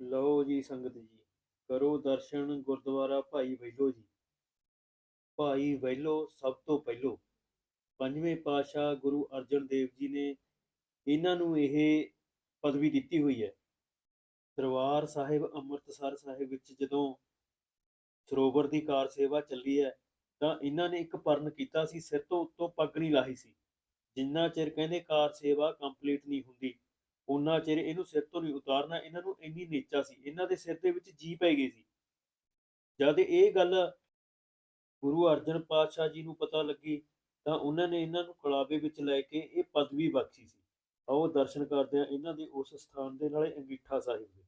ਲਓ ਜੀ ਸੰਗਤ ਜੀ, ਕਰੋ ਦਰਸ਼ਨ ਗੁਰਦੁਆਰਾ ਭਾਈ ਵੈਲੋ ਜੀ। ਭਾਈ ਵੈਲੋ ਸਭ ਤੋਂ ਪਹਿਲੋ ਪੰਜਵੇਂ ਪਾਤਸ਼ਾਹ ਗੁਰੂ ਅਰਜਨ ਦੇਵ ਜੀ ਨੇ ਇਹਨਾਂ ਨੂੰ ਇਹ ਪਦਵੀ ਦਿੱਤੀ ਹੋਈ ਹੈ। ਦਰਬਾਰ ਸਾਹਿਬ ਅੰਮ੍ਰਿਤਸਰ ਸਾਹਿਬ ਵਿੱਚ ਜਦੋਂ ਸਰੋਵਰ ਦੀ ਕਾਰ ਸੇਵਾ ਚੱਲੀ ਹੈ, ਤਾਂ ਇਹਨਾਂ ਨੇ ਇੱਕ ਪਰਨ ਕੀਤਾ ਸੀ, ਸਿਰ ਤੋਂ ਉੱਤੋਂ ਪੱਗ ਨਹੀਂ ਲਾਹੀ ਸੀ। ਜਿੰਨਾ ਚਿਰ ਕਹਿੰਦੇ ਕਾਰ ਸੇਵਾ ਕੰਪਲੀਟ ਨਹੀਂ ਹੁੰਦੀ ਉਹਨਾਂ ਚਿਰ ਇਹਨੂੰ ਸਿਰ ਤੋਂ ਨਹੀਂ ਉਤਾਰਨਾ, ਇਹਨਾਂ ਨੂੰ ਇੰਨੀ ਨੀਚਾ ਸੀ, ਇਹਨਾਂ ਦੇ ਸਿਰ ਦੇ ਵਿੱਚ ਜੀ ਪੈ ਗਈ ਸੀ। ਜਦ ਇਹ ਗੱਲ ਗੁਰੂ ਅਰਜਨ ਪਾਤਸ਼ਾਹ ਜੀ ਨੂੰ ਪਤਾ ਲੱਗੀ, ਤਾਂ ਉਹਨਾਂ ਨੇ ਇਹਨਾਂ ਨੂੰ ਕਲਾਵੇ ਵਿੱਚ ਲੈ ਕੇ ਇਹ ਪਦਵੀ ਬਖਸ਼ੀ ਸੀ। ਆਓ ਦਰਸ਼ਨ ਕਰਦੇ ਹਾਂ ਇਹਨਾਂ ਦੇ ਉਸ ਸਥਾਨ ਦੇ ਨਾਲੇ ਅੰਗੀਠਾ ਸਾਹਿਬ ਦੇ।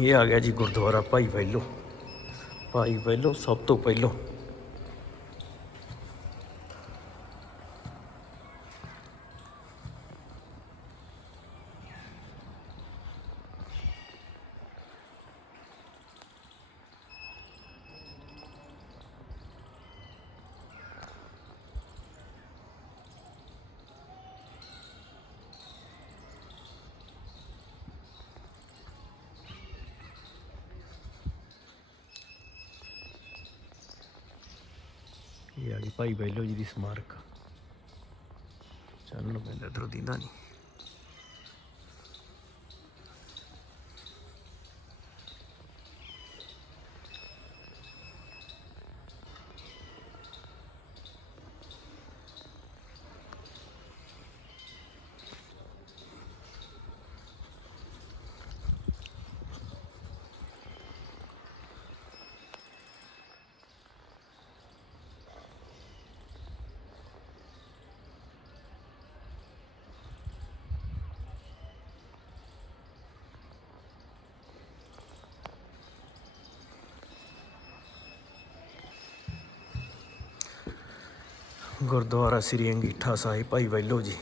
ਇਹ ਆ ਗਿਆ ਜੀ ਗੁਰਦੁਆਰਾ ਭਾਈ ਵੈਲੋ। ਭਾਈ ਵੈਲੋ ਸਭ ਤੋਂ ਪਹਿਲੋਂ। ਇਹ ਆ ਗਈ ਭਾਈ ਵੈਲੋ ਜੀ ਦੀ ਸਮਾਰਕ। ਚਾਨਣ ਪੈਂਦਾ ਇਧਰੋਂ ਦੀਂਦਾ ਨਹੀਂ ਗੁਰਦੁਆਰਾ ਸ੍ਰੀ ਅੰਗੀਠਾ ਸਾਹਿਬ। ਭਾਈ ਵੈਲੋ ਜੀ।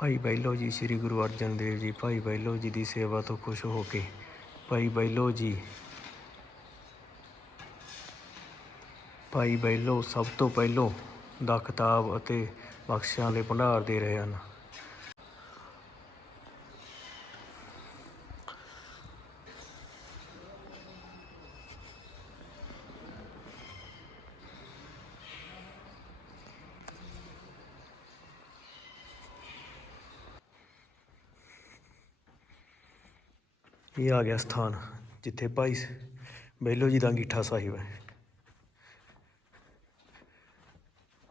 ਭਾਈ ਬੈਲੋ ਜੀ, ਸ੍ਰੀ ਗੁਰੂ ਅਰਜਨ ਦੇਵ ਜੀ, ਭਾਈ ਬੈਲੋ ਜੀ ਦੀ ਸੇਵਾ ਤੋਂ ਖੁਸ਼ ਹੋ ਕੇ, ਭਾਈ ਬੈਲੋ ਜੀ। ਭਾਈ ਬੈਲੋ ਸਭ ਤੋਂ ਪਹਿਲੋਂ ਦਾ ਖਿਤਾਬ ਅਤੇ ਬਖਸ਼ਿਆਂ ਦੇ ਭੰਡਾਰ ਦੇ ਰਹੇ ਹਨ। ਇਹ ਆ ਗਿਆ ਸਥਾਨ, ਜਿੱਥੇ ਭਾਈ ਬੈਲੋ ਜੀ ਦਾ ਅੰਗੀਠਾ ਸਾਹਿਬ ਹੈ।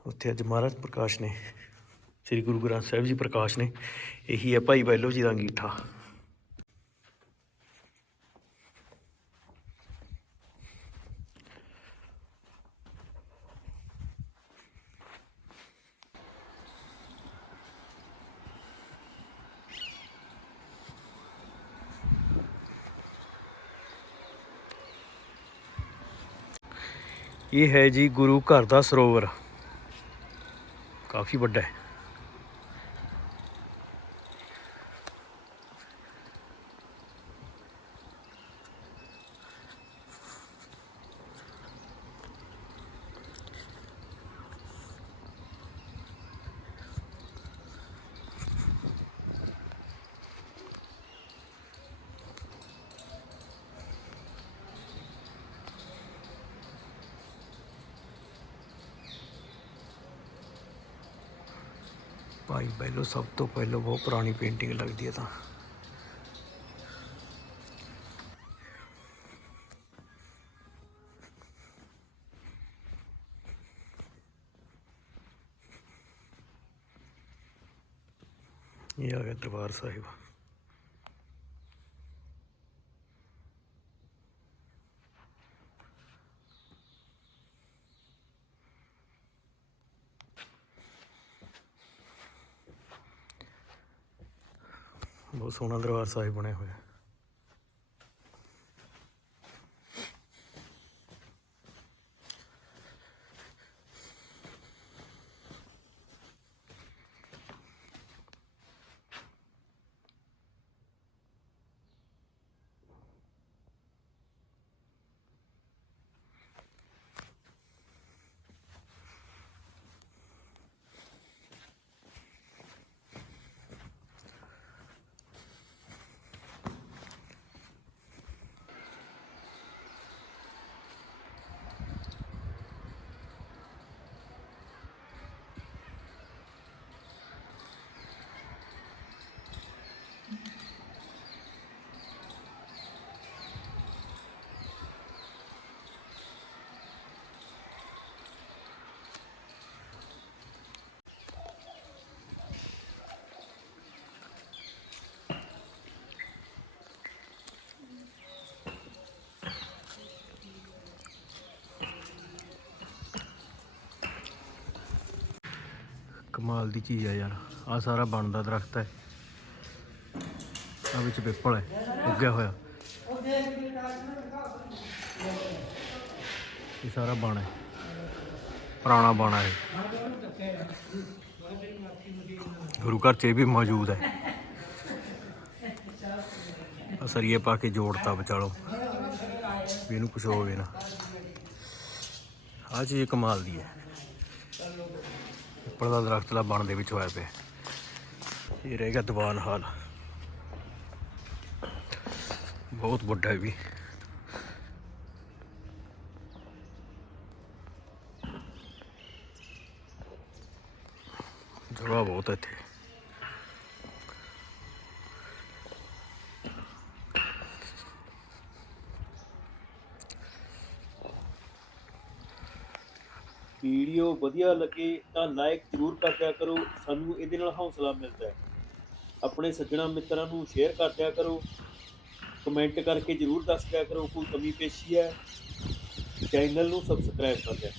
ਉੱਥੇ ਅੱਜ ਮਹਾਰਾਜ ਪ੍ਰਕਾਸ਼ ਨੇ, ਸ੍ਰੀ ਗੁਰੂ ਗ੍ਰੰਥ ਸਾਹਿਬ ਜੀ ਪ੍ਰਕਾਸ਼ ਨੇ, ਇਹੀ ਹੈ ਭਾਈ ਬੈਲੋ ਜੀ ਦਾ ਅੰਗੀਠਾ। ਇਹ ਹੈ ਜੀ ਗੁਰੂ ਘਰ ਦਾ ਸਰੋਵਰ। ਕਾਫੀ ਵੱਡਾ ਹੈ। ਭਾਈ ਪਹਿਲੋ ਸਭ ਤੋਂ ਪਹਿਲਾਂ ਬਹੁਤ ਪੁਰਾਣੀ ਪੇਂਟਿੰਗ ਲੱਗਦੀ ਹੈ ਤਾਂ। ਇਹ ਆ ਗਿਆ ਦਰਬਾਰ ਸਾਹਿਬ। ਬਹੁਤ ਸੋਹਣਾ ਦਰਬਾਰ ਸਾਹਿਬ ਬਣਿਆ ਹੋਇਆ। ਕਮਾਲ ਦੀ ਚੀਜ਼ ਆ ਯਾਰ। ਆ ਸਾਰਾ ਬਣਦਾ ਦਰਖਤ ਹੈ। ਆ ਵਿੱਚ ਪਿੱਪਲ ਹੈ। ਉੱਗਿਆ ਹੋਇਆ। ਇਹ ਸਾਰਾ ਬਣ ਹੈ। ਪੁਰਾਣਾ ਬਣ ਹੈ ਗੁਰੂ ਘਰ ਚ ਇਹ ਵੀ ਮੌਜੂਦ ਹੈ। ਆ ਸਰੀਏ ਪਾ ਕੇ ਜੋੜਤਾ ਵਿਚਾਲੋ। ਵੀ ਇਹਨੂੰ ਕੁਝ ਹੋਵੇ ਨਾ। ਆ ਚੀਜ਼ ਕਮਾਲ ਦੀ ਹੈ। ਪਿੱਪਲ ਦਾ ਦਰਖਤ ਦਾ ਬਣ ਦੇ ਵਿੱਚ ਹੋਇਆ ਪਿਆ। ਇਹ ਰਹੇਗਾ ਦੀਵਾਨ ਹਾਲ। ਬਹੁਤ ਵੱਡਾ ਹੈ ਵੀ। ਜਗ੍ਹਾ ਬਹੁਤ ਇੱਥੇ। ਵੀਡੀਓ ਵਧੀਆ ਲੱਗੇ ਤਾਂ ਲਾਈਕ ਜ਼ਰੂਰ ਕਰ ਦਿਆ ਕਰੋ। ਸਾਨੂੰ ਇਹਦੇ ਨਾਲ ਹੌਸਲਾ ਮਿਲਦਾ ਹੈ। ਆਪਣੇ ਸੱਜਣਾ ਮਿੱਤਰਾਂ ਨੂੰ ਸ਼ੇਅਰ ਕਰ ਦਿਆ ਕਰੋ। ਕਮੈਂਟ ਕਰਕੇ ਜ਼ਰੂਰ ਦੱਸ ਦਿਆ ਕਰੋ ਕੋਈ ਕਮੀ ਪੇਸ਼ੀ ਹੈ। ਚੈਨਲ ਨੂੰ ਸਬਸਕ੍ਰਾਈਬ ਕਰ ਦਿਆ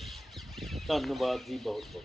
ਧੰਨਵਾਦ ਜੀ ਬਹੁਤ ਬਹੁਤ